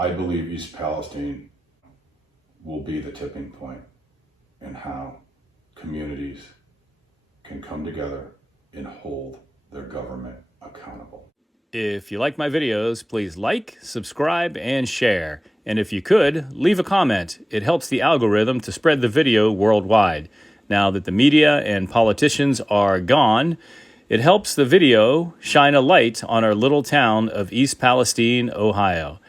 I believe East Palestine will be the tipping point in how communities can come together and hold their government accountable. If you like my videos, please like, subscribe, and share. And if you could, leave a comment. It helps the algorithm to spread the video worldwide. Now that the media and politicians are gone, it helps the video shine a light on our little town of East Palestine, Ohio.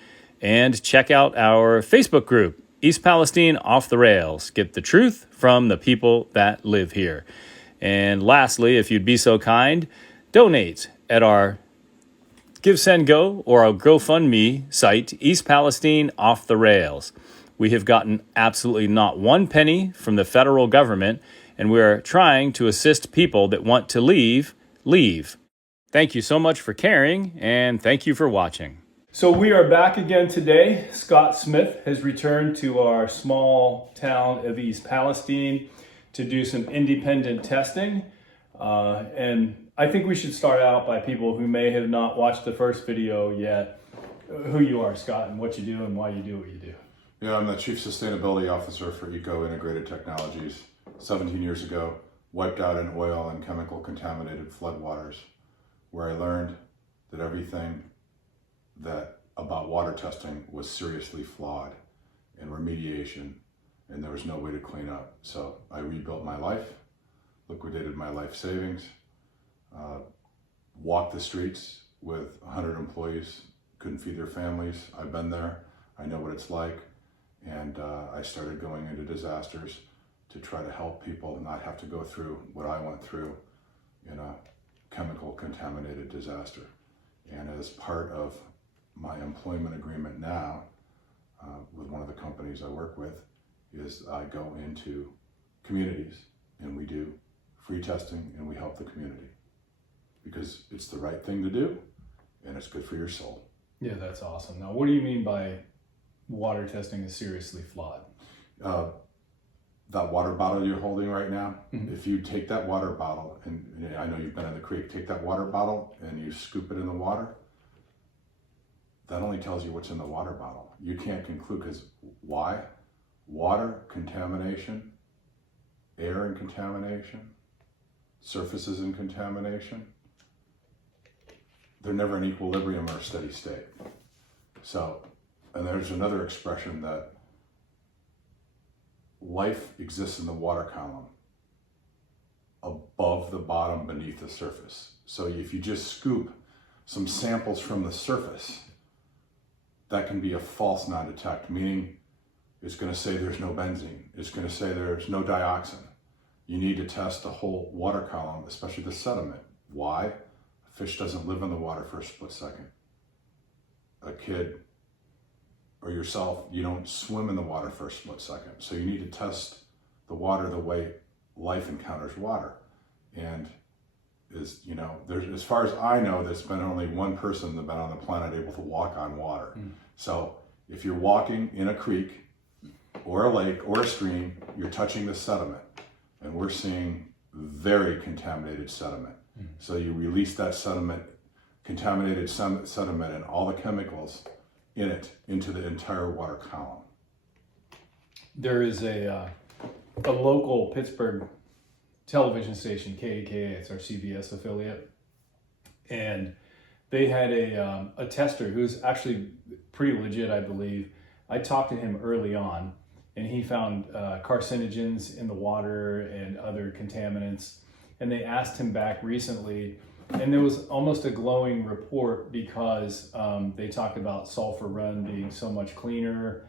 And check out our Facebook group, East Palestine Off the Rails. Get the truth from the people that live here. And lastly, if you'd be so kind, donate at our Give, Send, Go or our GoFundMe site, East Palestine Off the Rails. We have gotten absolutely not one penny from the federal government, and we are trying to assist people that want to leave. Thank you so much for caring, and thank you for watching. So we are back again today. Scott Smith has returned to our small town of East Palestine to do some independent testing. And I think we should start out by people who may have not watched the first video yet, who you are, Scott, and what you do and why you do what you do. Yeah, I'm the Chief Sustainability Officer for Eco Integrated Technologies. 17 years ago, wiped out an oil and chemical contaminated floodwaters, where I learned that everything about water testing was seriously flawed in remediation, and there was no way to clean up. So I rebuilt my life, liquidated my life savings, walked the streets with 100 employees, couldn't feed their families. I've been there, I know what it's like, and I started going into disasters to try to help people not have to go through what I went through in a chemical contaminated disaster. And as part of my employment agreement now with one of the companies I work with is I go into communities and we do free testing and we help the community because it's the right thing to do and it's good for your soul. Yeah, that's awesome. Now, what do you mean by water testing is seriously flawed? That water bottle you're holding right now, if you take that water bottle, and I know you've been in the creek, take that water bottle and you scoop it in the water, that only tells you what's in the water bottle. You can't conclude, because why? Water contamination, air and contamination, surfaces and contamination, they're never in equilibrium or a steady state. So, and there's another expression that life exists in the water column, above the bottom, beneath the surface. So if you just scoop some samples from the surface, that can be a false non-detect, meaning it's going to say there's no benzene, it's going to say there's no dioxin. You need to test the whole water column, especially the sediment. Why? A fish doesn't live in the water for a split second. A kid or yourself, you don't swim in the water for a split second. So you need to test the water the way life encounters water. And there's, as far as I know, there's been only one person that's been on the planet able to walk on water. So if you're walking in a creek or a lake or a stream, you're touching the sediment. And we're seeing very contaminated sediment. So you release that sediment, contaminated sediment and all the chemicals in it into the entire water column. There is a local Pittsburgh television station, KAKA, it's our CBS affiliate, and they had a tester who's actually pretty legit, I believe. I talked to him early on, and he found carcinogens in the water and other contaminants, and they asked him back recently, and there was almost a glowing report because they talked about Sulphur Run being so much cleaner.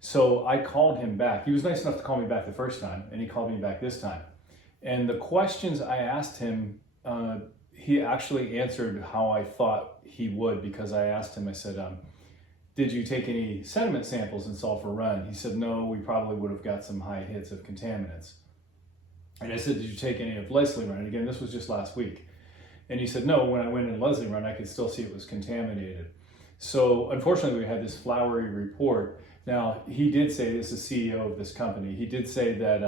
So I called him back. He was nice enough to call me back the first time, and he called me back this time. And the questions I asked him, he actually answered how I thought he would, because I asked him, I said, did you take any sediment samples in Sulphur Run? He said, no, we probably would have got some high hits of contaminants. And I said, did you take any of Leslie Run? And again, this was just last week. And he said, no, when I went in Leslie Run, I could still see it was contaminated. So unfortunately, we had this flowery report. Now, he did say, this is CEO of this company, he did say that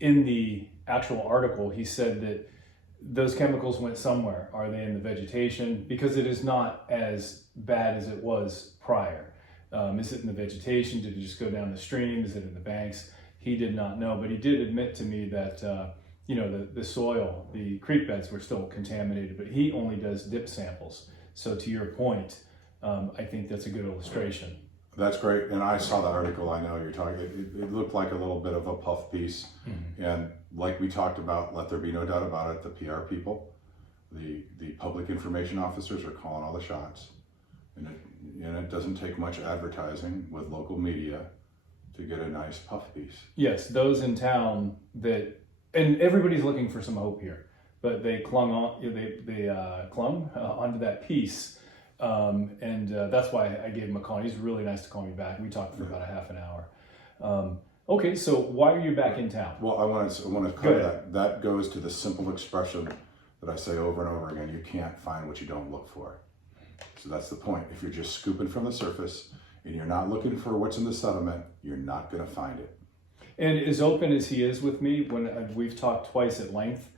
in the actual article, he said that those chemicals went somewhere. Are they in the vegetation? Because it is not as bad as it was prior? Is it in the vegetation? Did it just go down the stream? Is it in the banks? He did not know, but he did admit to me that the soil, the creek beds were still contaminated, but he only does dip samples. So to your point, I think that's a good illustration. That's great. And I saw the article. I know you're talking. It looked like a little bit of a puff piece. Mm-hmm. And like we talked about, let there be no doubt about it, the PR people, the public information officers are calling all the shots. And it doesn't take much advertising with local media to get a nice puff piece. Yes, those in town and everybody's looking for some hope here, but they clung onto that piece. That's why I gave him a call. He's really nice to call me back. We talked for about a half an hour. Okay, so why are you back in town? Well, I want to cover that. That goes to the simple expression that I say over and over again: you can't find what you don't look for. So that's the point. If you're just scooping from the surface and you're not looking for what's in the sediment, you're not going to find it. And as open as he is with me, when we've talked twice at length,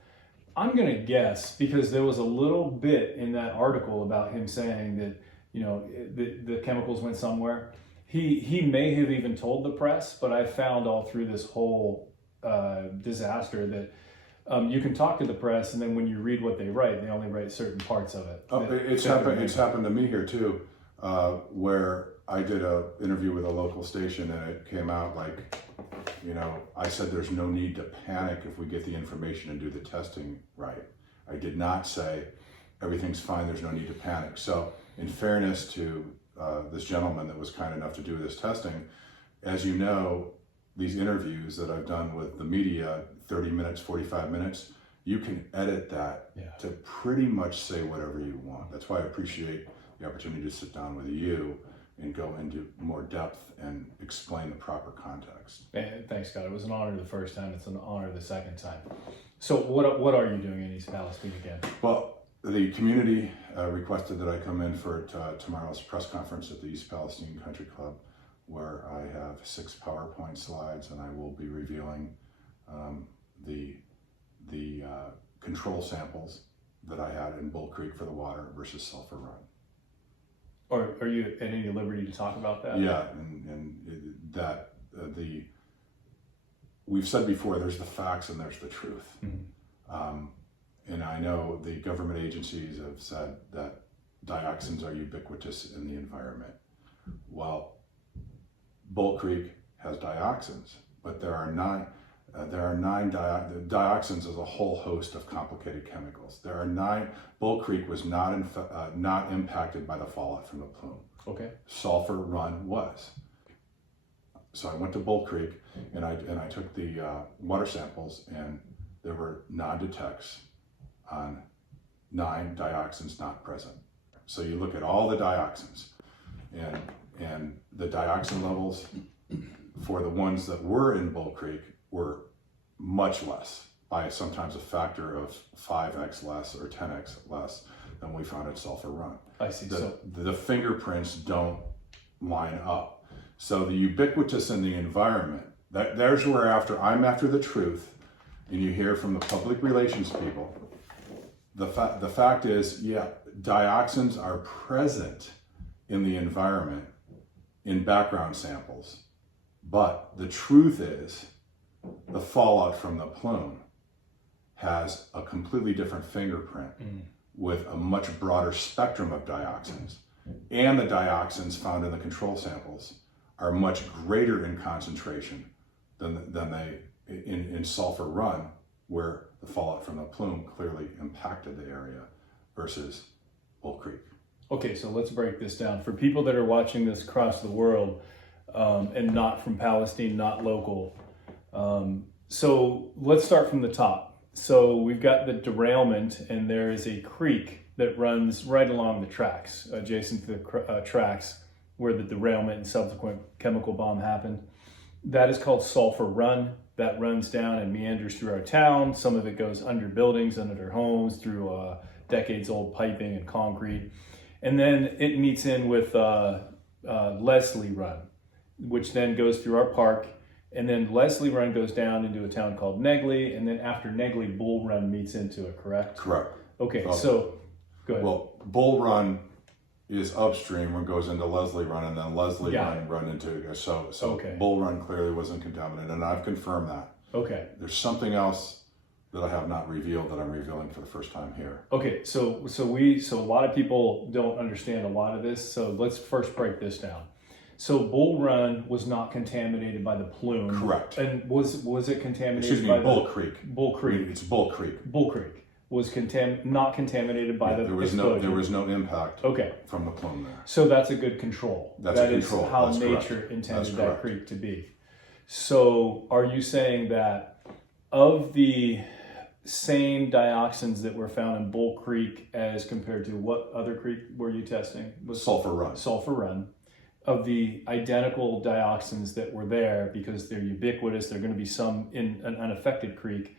I'm going to guess, because there was a little bit in that article about him saying that, the chemicals went somewhere. He may have even told the press, but I found all through this whole disaster that you can talk to the press, and then when you read what they write, they only write certain parts of it. It's happened to me here too, where I did an interview with a local station, and it came out like, I said there's no need to panic if we get the information and do the testing right. I did not say everything's fine, there's no need to panic. So in fairness to this gentleman that was kind enough to do this testing, as you know, these interviews that I've done with the media, 30 minutes, 45 minutes, you can edit that to pretty much say whatever you want. That's why I appreciate the opportunity to sit down with you and go into more depth and explain the proper context. And thanks, Scott. It was an honor the first time. It's an honor the second time. So what are you doing in East Palestine again? Well, the community requested that I come in for tomorrow's press conference at the East Palestine Country Club, where I have 6 PowerPoint slides, and I will be revealing the control samples that I had in Bull Creek for the water versus Sulphur Run. Or are you at any liberty to talk about that? Yeah, and we've said before, there's the facts and there's the truth. Mm-hmm. And I know the government agencies have said that dioxins are ubiquitous in the environment. Well, Bull Creek has dioxins, but there are nine dioxins is a whole host of complicated chemicals. There are 9. Bull Creek was not impacted by the fallout from the plume. Okay. Sulphur Run was. So I went to Bull Creek and I took the water samples, and there were non-detects on 9 dioxins not present. So you look at all the dioxins, and the dioxin levels for the ones that were in Bull Creek were much less, by sometimes a factor of 5x less or 10x less than we found at Sulphur Run. I see. The fingerprints don't line up. So the ubiquitous in the environment, there's where I'm after the truth, and you hear from the public relations people. The fact is, dioxins are present in the environment in background samples, but the truth is, the fallout from the plume has a completely different fingerprint with a much broader spectrum of dioxins. And the dioxins found in the control samples are much greater in concentration than they in Sulphur Run, where the fallout from the plume clearly impacted the area, versus Bull Creek. Okay, so let's break this down. For people that are watching this across the world and not from Palestine, not local, so let's start from the top. So we've got the derailment, and there is a creek that runs right along the tracks, adjacent to the tracks where the derailment and subsequent chemical bomb happened. That is called Sulphur Run. That runs down and meanders through our town. Some of it goes under buildings, under homes, through decades-old piping and concrete. And then it meets in with Leslie Run, which then goes through our park. And then Leslie Run goes down into a town called Negley, and then after Negley, Bull Run meets into it, correct? Correct. Okay, so go ahead. Well, Bull Run is upstream and goes into Leslie Run, and then Leslie Got Run into so Okay. Bull Run clearly wasn't contaminated, and I've confirmed that. Okay. There's something else that I have not revealed that I'm revealing for the first time here. Okay. So a lot of people don't understand a lot of this. So let's first break this down. So Bull Run was not contaminated by the plume. Correct. And was it contaminated Excuse me, by Bull Creek. Bull Creek. It's Bull Creek. Bull Creek was not contaminated by the There was no impact Okay. from the plume there. So that's a good control. That's a control. That is how That's nature correct. intended That's that correct. creek to be. So are you saying that of the same dioxins that were found in Bull Creek as compared to what other creek were you testing? Was Sulfur Run. Sulfur Run. Of the identical dioxins that were there, because they're ubiquitous, there are going to be some in an unaffected creek,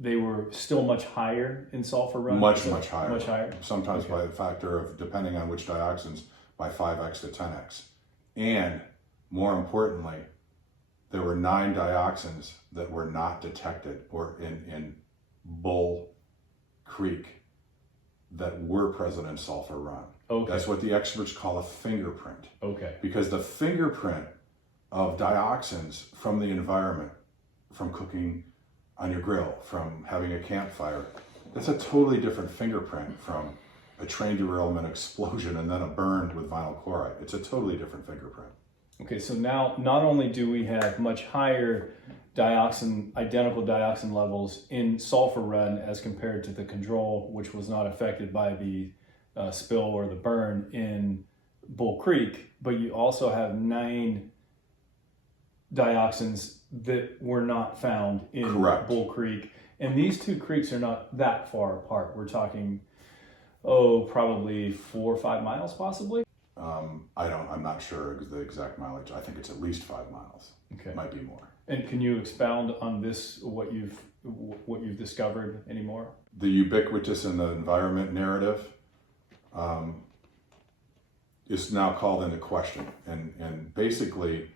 they were still much higher in Sulfur Run? Much higher. Much higher? Sometimes Okay. by a factor of, depending on which dioxins, by 5x to 10x. And more importantly, there were 9 dioxins that were not detected or in Bull Creek that were present in Sulfur Run. Okay. That's what the experts call a fingerprint. Okay. Because the fingerprint of dioxins from the environment, from cooking on your grill, from having a campfire, that's a totally different fingerprint from a train derailment explosion and then a burn with vinyl chloride. It's a totally different fingerprint. Okay, so now not only do we have much higher identical dioxin levels in Sulfur Run as compared to the control, which was not affected by the spill or the burn in Bull Creek, but you also have 9 dioxins that were not found in Correct. Bull Creek. And these two creeks are not that far apart. We're talking, probably 4 or 5 miles possibly? I'm not sure the exact mileage. I think it's at least 5 miles. Okay. It might be more. And can you expound on this, what you've discovered anymore? The ubiquitous in the environment narrative is now called into question. And basically,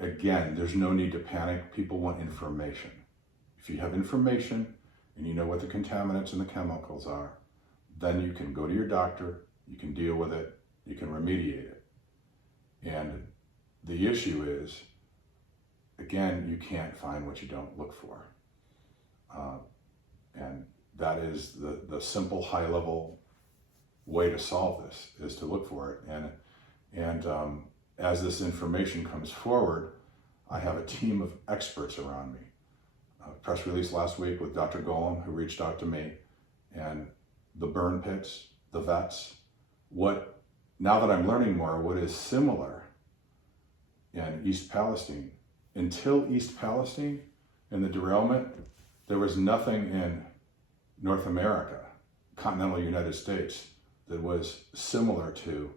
again, there's no need to panic. People want information. If you have information and you know what the contaminants and the chemicals are, then you can go to your doctor, you can deal with it, you can remediate it. And the issue is, again, you can't find what you don't look for. And that is the simple high-level way to solve this, is to look for it. And as this information comes forward, I have a team of experts around me. A press release last week with Dr. Golem, who reached out to me, and the burn pits, the vets. Now that I'm learning more, what is similar in East Palestine. Until East Palestine and the derailment, there was nothing in North America, continental United States, that was similar to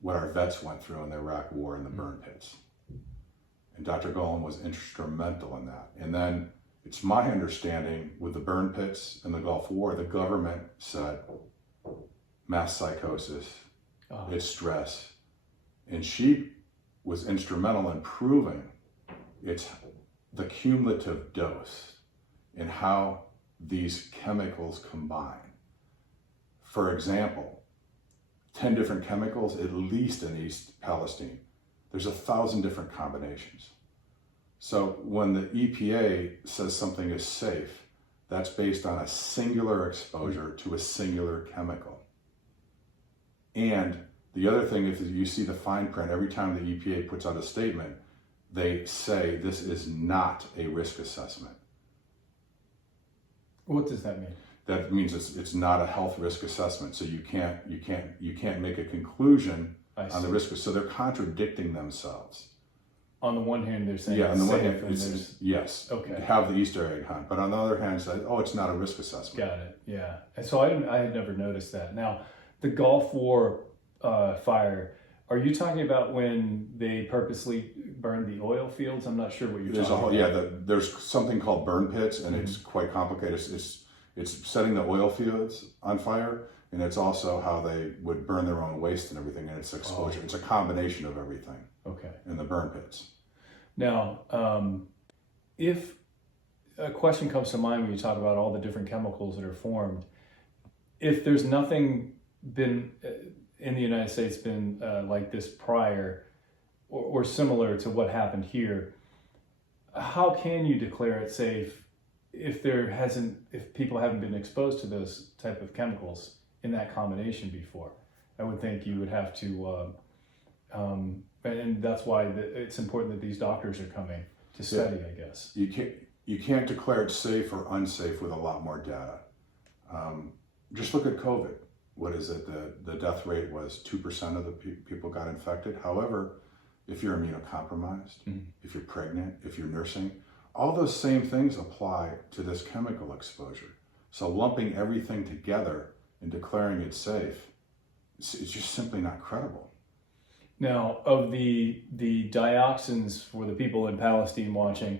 what our vets went through in the Iraq War and the burn pits. And Dr. Golem was instrumental in that. And then it's my understanding with the burn pits and the Gulf War, the government said mass psychosis, it's stress. And she was instrumental in proving it's the cumulative dose and how these chemicals combine. For example, 10 different chemicals, at least in East Palestine. There's 1,000 different combinations. So when the EPA says something is safe, that's based on a singular exposure to a singular chemical. And the other thing, if you see the fine print, every time the EPA puts out a statement, they say this is not a risk assessment. What does that mean? That means it's not a health risk assessment. So you can't make a conclusion on the risk. So they're contradicting themselves. On the one hand, they're saying On the one hand, yes. Okay. Have the Easter egg hunt, but on the other hand, say, it's not a risk assessment. Got it. Yeah. And so I had never noticed that. Now, the Gulf War fire. Are you talking about when they purposely burned the oil fields? I'm not sure what you're talking about. There's something called burn pits, and it's quite complicated. It's setting the oil fields on fire, and it's also how they would burn their own waste and everything, and it's exposure. It's a combination of everything. Okay. In the burn pits. Now, if a question comes to mind when you talk about all the different chemicals that are formed, if there's nothing been in the United States been like this prior, or similar to what happened here, how can you declare it safe if people haven't been exposed to those type of chemicals in that combination before? I would think you would have to, and that's why it's important that these doctors are coming to study, I guess. You can't declare it safe or unsafe with a lot more data. Just look at COVID. What is it? The death rate was 2% of the people got infected. However, if you're immunocompromised, if you're pregnant, if you're nursing, all those same things apply to this chemical exposure. So lumping everything together and declaring it safe, it's just simply not credible. Now, of the dioxins, for the people in Palestine watching,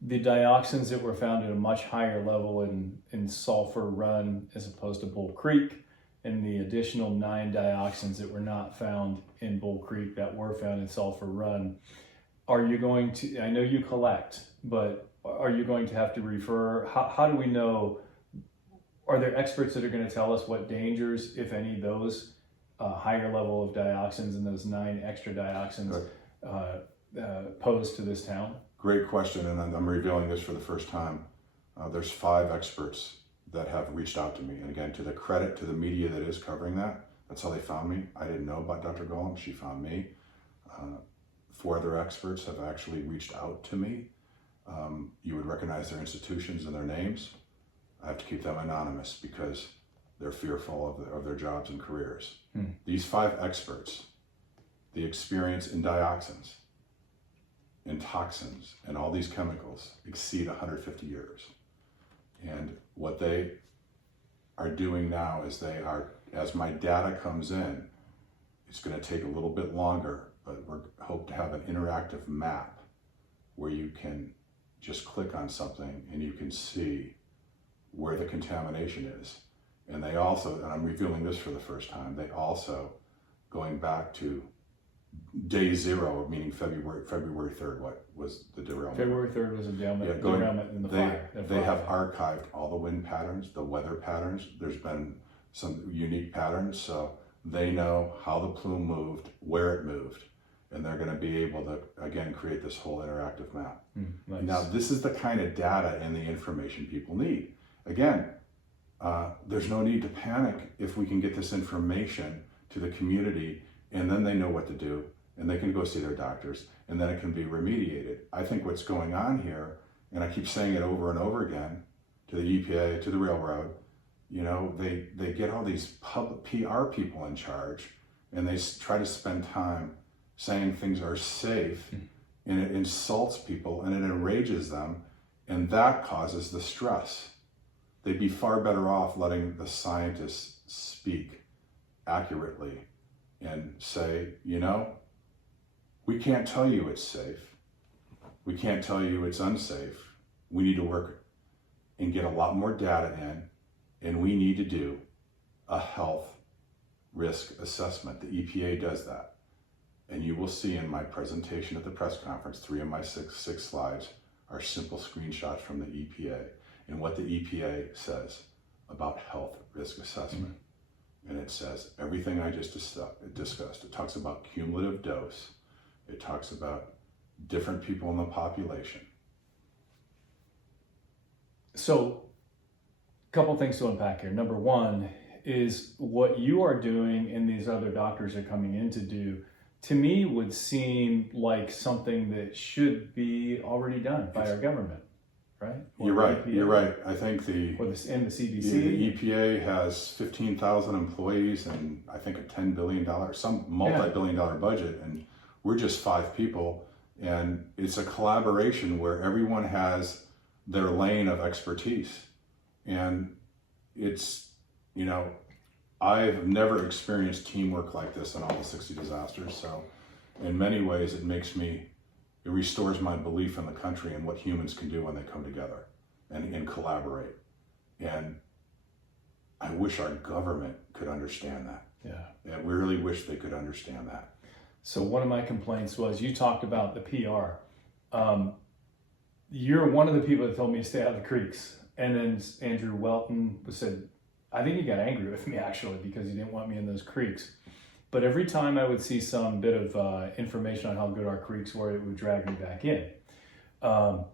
the dioxins that were found at a much higher level in Sulphur Run as opposed to Bull Creek, and the additional 9 dioxins that were not found in Bull Creek that were found in Sulphur Run, are you going to, I know you collect, but are you going to have to refer, how do we know, are there experts that are going to tell us what dangers, if any, those higher level of dioxins and those 9 extra dioxins pose to this town? Great question, and I'm revealing this for the first time. There's 5 experts that have reached out to me, and again, to the credit to the media that is covering that, that's how they found me. I didn't know about Dr. Golem, she found me. 4 other experts have actually reached out to me. You would recognize their institutions and their names. I have to keep them anonymous because they're fearful of their jobs and careers. These 5 experts, the experience in dioxins, in toxins, and all these chemicals exceed 150 years. And what they are doing now is as my data comes in, it's going to take a little bit longer, but we hope to have an interactive map where you can just click on something and you can see where the contamination is. And they also, and I'm revealing this for the first time, they also, going back to day 0, meaning February 3rd, what was the derailment? February 3rd was a derailment in the fire. They have archived all the wind patterns, the weather patterns. There's been some unique patterns, so they know how the plume moved, where it moved, and they're going to be able to, again, create this whole interactive map. Nice. Now, this is the kind of data and the information people need. Again, there's no need to panic if we can get this information to the community, and then they know what to do, and they can go see their doctors, and then it can be remediated. I think what's going on here, and I keep saying it over and over again, to the EPA, to the railroad, you know, they get all these public PR people in charge, and they try to spend time saying things are safe, and it insults people, and it enrages them, and that causes the stress. They'd be far better off letting the scientists speak accurately and say, you know, we can't tell you it's safe. We can't tell you it's unsafe. We need to work and get a lot more data in, and we need to do a health risk assessment. The EPA does that. And you will see in my presentation at the press conference, 3 of my six slides are simple screenshots from the EPA and what the EPA says about health risk assessment. And it says everything I just discussed. It talks about cumulative dose. It talks about different people in the population. So, a couple things to unpack here. Number one is what you are doing and these other doctors are coming in to do, to me, would seem like something that should be already done by our government, right? You're right. You're right. I think and the CDC. The EPA has 15,000 employees and I think a $10 billion, some multi-billion-dollar budget, and we're just 5 people. And it's a collaboration where everyone has their lane of expertise. And it's, you know, I've never experienced teamwork like this in all the 60 disasters. So in many ways, it restores my belief in the country and what humans can do when they come together and collaborate. And I wish our government could understand that. Yeah. I really wish they could understand that. So one of my complaints was, you talked about the PR. You're one of the people that told me to stay out of the creeks. And then Andrew Welton said, I think he got angry with me actually because he didn't want me in those creeks. But every time I would see some bit of information on how good our creeks were, it would drag me back in. And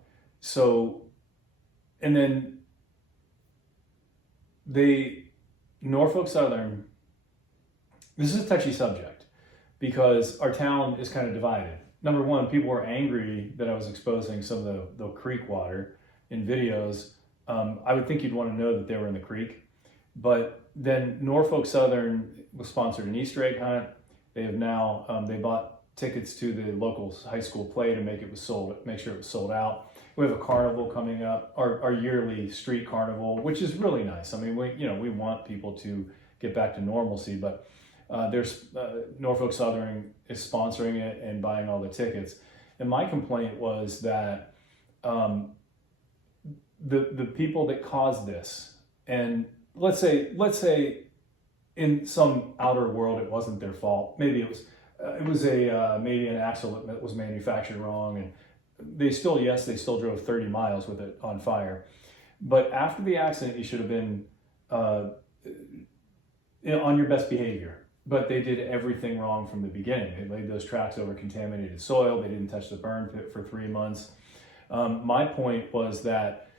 then Norfolk Southern, this is a touchy subject because our town is kind of divided. Number one, people were angry that I was exposing some of the creek water in videos. I would think you'd want to know that they were in the creek. But then Norfolk Southern was sponsored an Easter egg hunt. They have now, they bought tickets to the local high school play to make sure it was sold out. We have a carnival coming up, our yearly street carnival, which is really nice. I mean, we want people to get back to normalcy, but there's Norfolk Southern is sponsoring it and buying all the tickets. And my complaint was that the people that caused this, and let's say in some outer world it wasn't their fault. Maybe it was maybe an axle that was manufactured wrong, and they still drove 30 miles with it on fire. But after the accident, you should have been on your best behavior. But they did everything wrong from the beginning. They laid those tracks over contaminated soil. They didn't touch the burn pit for 3 months. My point was that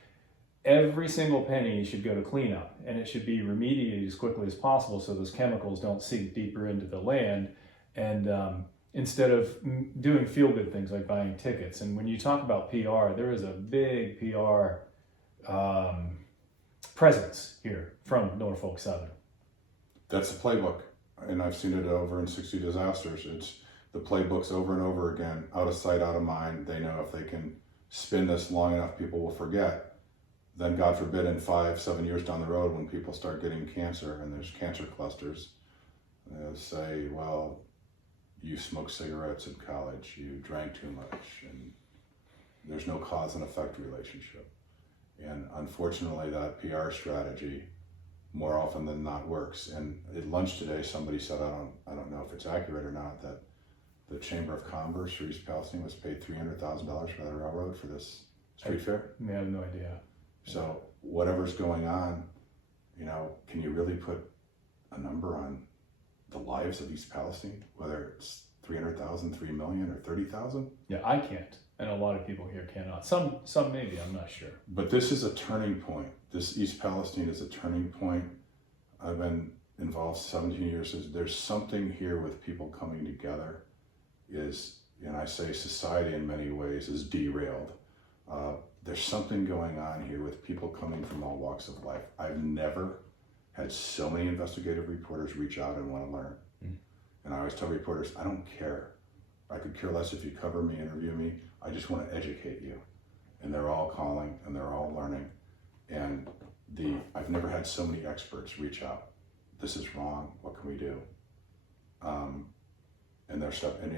every single penny should go to cleanup, and it should be remediated as quickly as possible so those chemicals don't sink deeper into the land. And instead of doing feel-good things like buying tickets. And when you talk about PR, there is a big PR presence here from Norfolk Southern. That's the playbook, and I've seen it over in 60 disasters. It's the playbook's over and over again, out of sight, out of mind. They know if they can spin this long enough, people will forget. Then, God forbid, in 5-7 years down the road, when people start getting cancer and there's cancer clusters, they'll say, well, you smoked cigarettes in college, you drank too much, and there's no cause and effect relationship. And unfortunately, that PR strategy more often than not works. And at lunch today, somebody said, I don't know if it's accurate or not, that the Chamber of Commerce for East Palestine was paid $300,000 for the railroad for this street fair. I have no idea. So whatever's going on, can you really put a number on the lives of East Palestine, whether it's 300,000, 3 million, or 30,000? Yeah, I can't, and a lot of people here cannot. Some maybe, I'm not sure. But this is a turning point. This East Palestine is a turning point. I've been involved 17 years. There's something here with people coming together. And I say society in many ways is derailed. There's something going on here with people coming from all walks of life. I've never had so many investigative reporters reach out and want to learn. And I always tell reporters, I don't care. I could care less if you cover me, interview me. I just want to educate you. And they're all calling and they're all learning. And I've never had so many experts reach out. This is wrong. What can we do? And their stuff. And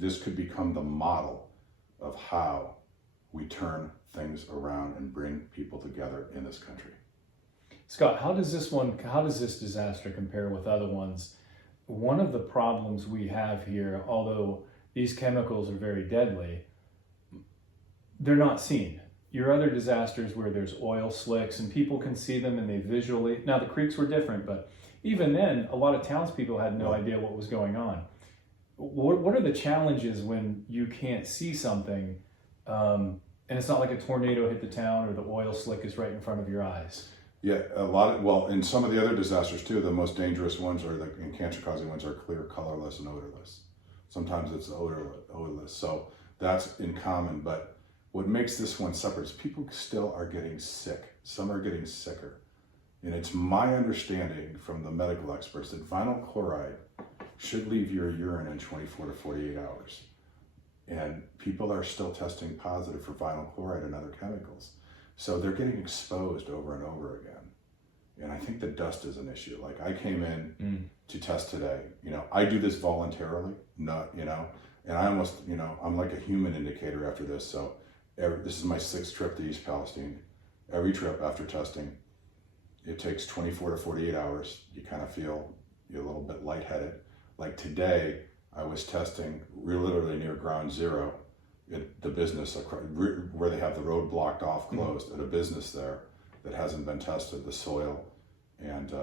this could become the model of how we turn things around and bring people together in this country. Scott, how does this disaster compare with other ones? One of the problems we have here, although these chemicals are very deadly, they're not seen. Your other disasters where there's oil slicks and people can see them and they visually, now the creeks were different, but even then, a lot of townspeople had no idea what was going on. What are the challenges when you can't see something and it's not like a tornado hit the town or the oil slick is right in front of your eyes? Yeah, in some of the other disasters too, the most dangerous ones and cancer-causing ones are clear, colorless, and odorless. Sometimes it's odorless, so that's in common. But what makes this one separate is people still are getting sick. Some are getting sicker. And it's my understanding from the medical experts that vinyl chloride should leave your urine in 24 to 48 hours. And people are still testing positive for vinyl chloride and other chemicals. So they're getting exposed over and over again. And I think the dust is an issue. Like I came in to test today, I do this voluntarily, and I almost, I'm like a human indicator after this. So this is my 6th trip to East Palestine. Every trip after testing, it takes 24 to 48 hours. You kind of feel you're a little bit lightheaded. Like today, I was testing literally near ground zero at the business where they have the road blocked off, closed, at a business there that hasn't been tested, the soil and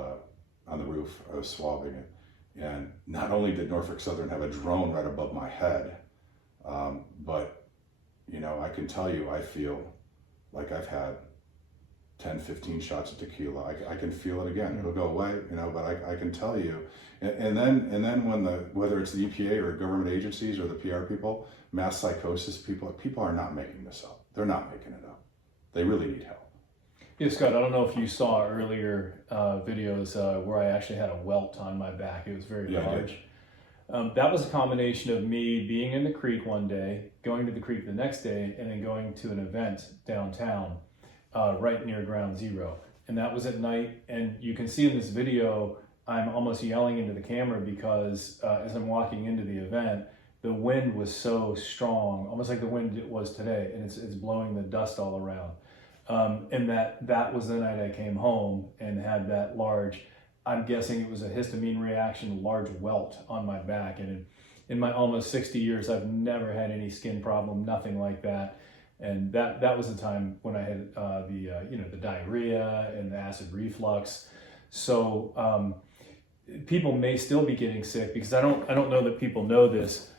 on the roof. I was swabbing it. And not only did Norfolk Southern have a drone right above my head, but, you know, I can tell you, I feel like I've had 10, 15 shots of tequila. I can feel it again. It'll go away, you know, but I can tell you. And then when whether it's the EPA or government agencies or the PR people, mass psychosis, people are not making this up. They're not making it up. They really need help. Yeah, Scott, I don't know if you saw earlier videos where I actually had a welt on my back. It was very large. That was a combination of me being in the creek one day, going to the creek the next day, and then going to an event downtown right near Ground Zero. And that was at night. And you can see in this video, I'm almost yelling into the camera because as I'm walking into the event, the wind was so strong, almost like the wind it was today, and it's blowing the dust all around. And that was the night I came home and had that large, I'm guessing it was a histamine reaction, large welt on my back. And in my almost 60 years, I've never had any skin problem, nothing like that. And that was the time when I had the diarrhea and the acid reflux. So people may still be getting sick because I don't know that people know this.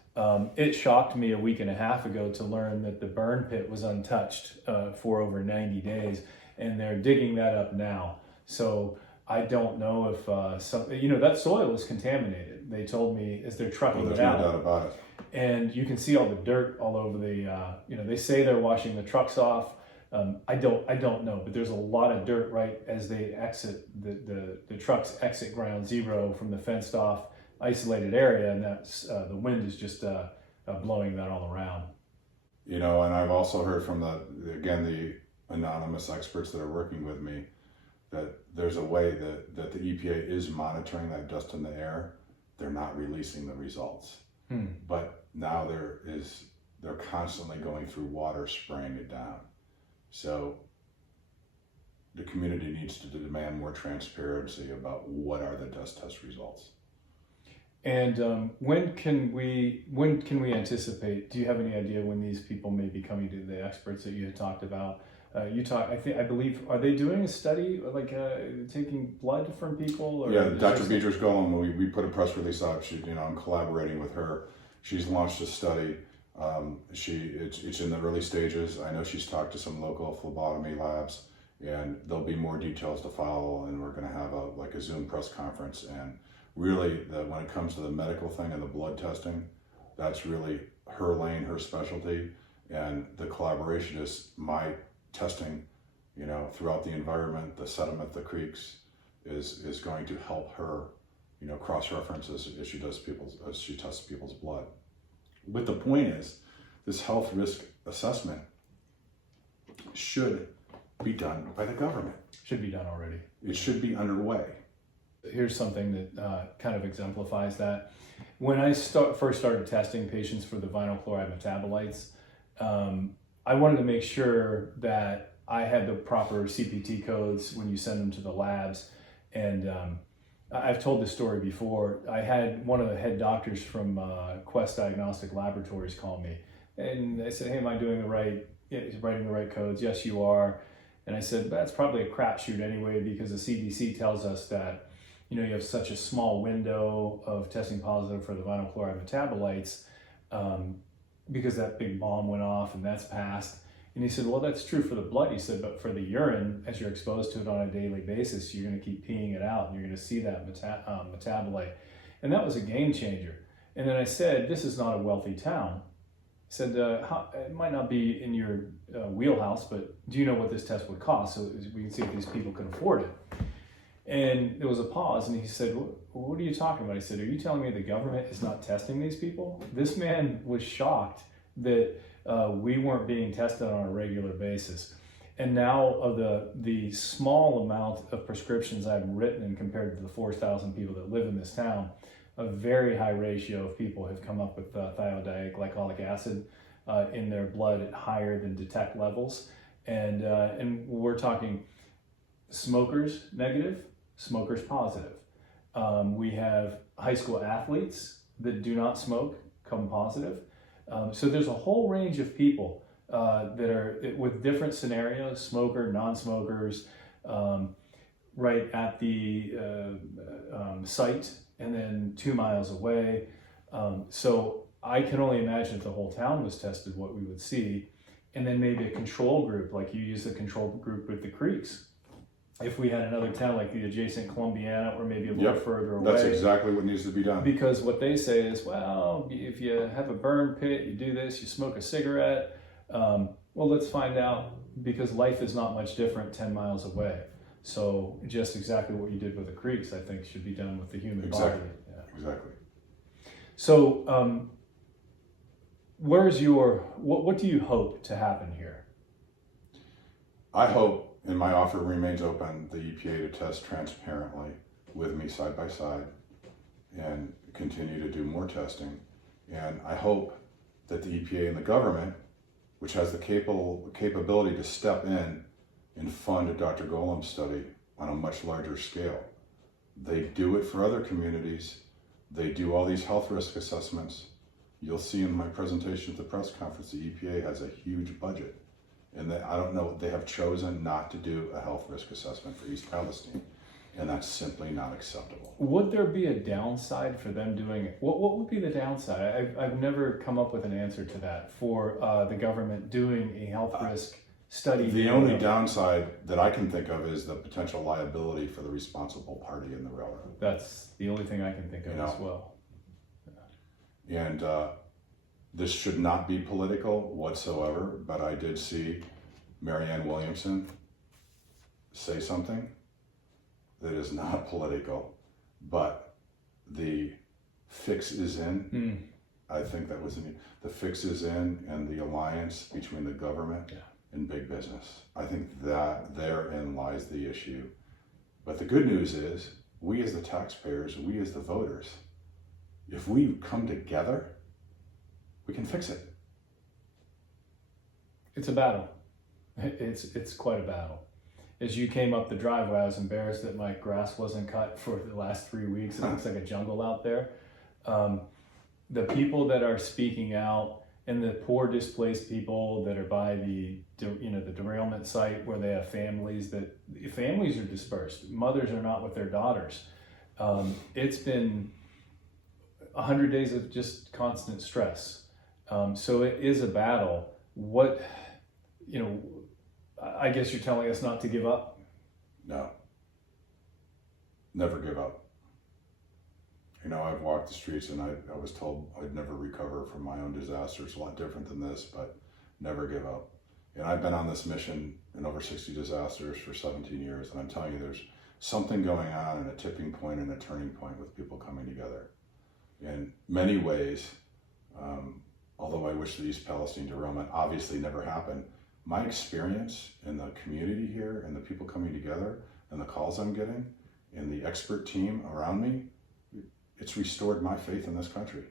It shocked me a week and a half ago to learn that the burn pit was untouched for over 90 days, and they're digging that up now. So I don't know if that soil is contaminated. They told me as they're trucking it out. There's no doubt about it. And you can see all the dirt all over the. They say they're washing the trucks off. I don't know, but there's a lot of dirt right as they exit the trucks exit Ground Zero from the fenced off isolated area, and that's the wind is just blowing that all around. You know, and I've also heard from the anonymous experts that are working with me that there's a way that the EPA is monitoring that dust in the air. They're not releasing the results, but now they're constantly going through water, spraying it down. So the community needs to demand more transparency about what are the dust test results. And when can we anticipate? Do you have any idea when these people may be coming to the experts that you had talked about? I believe, are they doing a study like taking blood from people? Or yeah, Dr. Beatrice Golem. We put a press release out. I'm collaborating with her. She's launched a study. It's in the early stages. I know she's talked to some local phlebotomy labs, and there'll be more details to follow. And we're going to have a Zoom press conference. And really, when it comes to the medical thing and the blood testing, that's really her lane, her specialty. And the collaboration is my testing, throughout the environment, the sediment, the creeks, is going to help her, cross-reference as she tests people's blood. But the point is, this health risk assessment should be done by the government. Should be done already. It should be underway. Here's something that kind of exemplifies that. When I first started testing patients for the vinyl chloride metabolites, I wanted to make sure that I had the proper CPT codes when you send them to the labs. And I've told this story before. I had one of the head doctors from Quest Diagnostic Laboratories call me. And I said, hey, am I doing writing the right codes? Yes, you are. And I said, that's probably a crapshoot anyway, because the CDC tells us that you have such a small window of testing positive for the vinyl chloride metabolites because that big bomb went off and that's passed. And he said, well, that's true for the blood. He said, but for the urine, as you're exposed to it on a daily basis, you're going to keep peeing it out and you're going to see that metabolite. And that was a game changer. And then I said, this is not a wealthy town. I said, it might not be in your wheelhouse, but do you know what this test would cost? So we can see if these people can afford it. And there was a pause, and he said, what are you talking about? I said, are you telling me the government is not testing these people? This man was shocked that we weren't being tested on a regular basis. And now of the small amount of prescriptions I've written and compared to the 4,000 people that live in this town, a very high ratio of people have come up with thiodicglycolic acid in their blood at higher than detect levels. And we're talking smokers negative, smokers positive. We have high school athletes that do not smoke come positive. So there's a whole range of people that are with different scenarios, smoker, non-smokers, right at the site and then 2 miles away. So I can only imagine if the whole town was tested, what we would see. And then maybe a control group, like you use the control group with the creeks. If we had another town like the adjacent Columbiana or maybe a little further away. That's exactly what needs to be done. Because what they say is, well, if you have a burn pit, you do this, you smoke a cigarette. Well, let's find out, because life is not much different 10 miles away. So just exactly what you did with the creeks, I think, should be done with the human body. Yeah. Exactly. So where's what do you hope to happen here? I hope, and my offer remains open, the EPA to test transparently with me side by side and continue to do more testing. And I hope that the EPA and the government, which has the capability to step in and fund a Dr. Golem's study on a much larger scale. They do it for other communities. They do all these health risk assessments. You'll see in my presentation at the press conference, the EPA has a huge budget. And I don't know, they have chosen not to do a health risk assessment for East Palestine. And that's simply not acceptable. Would there be a downside for them doing it? What would be the downside? I've never come up with an answer to that for the government doing a health risk study. The only downside that I can think of is the potential liability for the responsible party in the railroad. That's the only thing I can think of as well. Yeah. And this should not be political whatsoever, but I did see Marianne Williamson say something that is not political, but the fix is in. I think that was the fix is in, and the alliance between the government and big business. I think that therein lies the issue. But the good news is, we as the taxpayers, we as the voters, if we come together, we can fix it. It's a battle. It's quite a battle. As you came up the driveway, I was embarrassed that my grass wasn't cut for the last 3 weeks. It looks like a jungle out there. The people that are speaking out, and the poor displaced people that are by the derailment site where they have families are dispersed. Mothers are not with their daughters. It's been 100 days of just constant stress. So it is a battle. I guess you're telling us not to give up? No. Never give up. I've walked the streets and I was told I'd never recover from my own disasters. A lot different than this, but never give up. And I've been on this mission in over 60 disasters for 17 years. And I'm telling you, there's something going on, and a tipping point and a turning point with people coming together. In many ways, although I wish the East Palestine derailment obviously never happened, my experience in the community here and the people coming together and the calls I'm getting and the expert team around me, it's restored my faith in this country.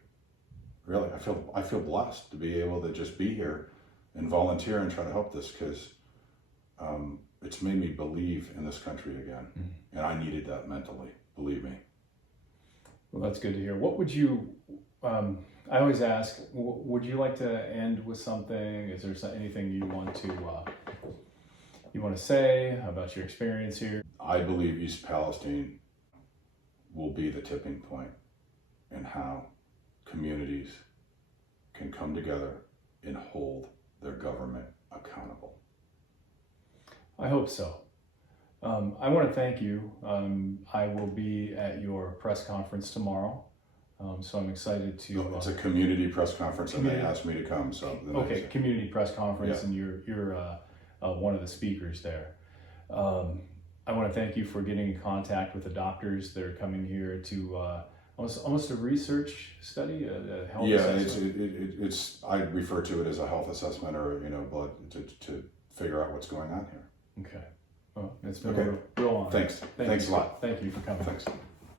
Really, I feel blessed to be able to just be here and volunteer and try to help this, because it's made me believe in this country again. And I needed that mentally, believe me. Well, that's good to hear. What would you, I always ask, would you like to end with something? Is there anything you want to say about your experience here? I believe East Palestine will be the tipping point in how communities can come together and hold their government accountable. I hope so. I want to thank you. I will be at your press conference tomorrow, so I'm excited to. It's a community press conference, and they asked me to come. So okay, community press conference, and you're one of the speakers there. I want to thank you for getting in contact with the doctors that are coming here to almost a research study, a health assessment. It's I refer to it as a health assessment, or blood to figure out what's going on here. Okay. Well, it's been a real honor. Thanks a lot. Thank you for coming. Thanks.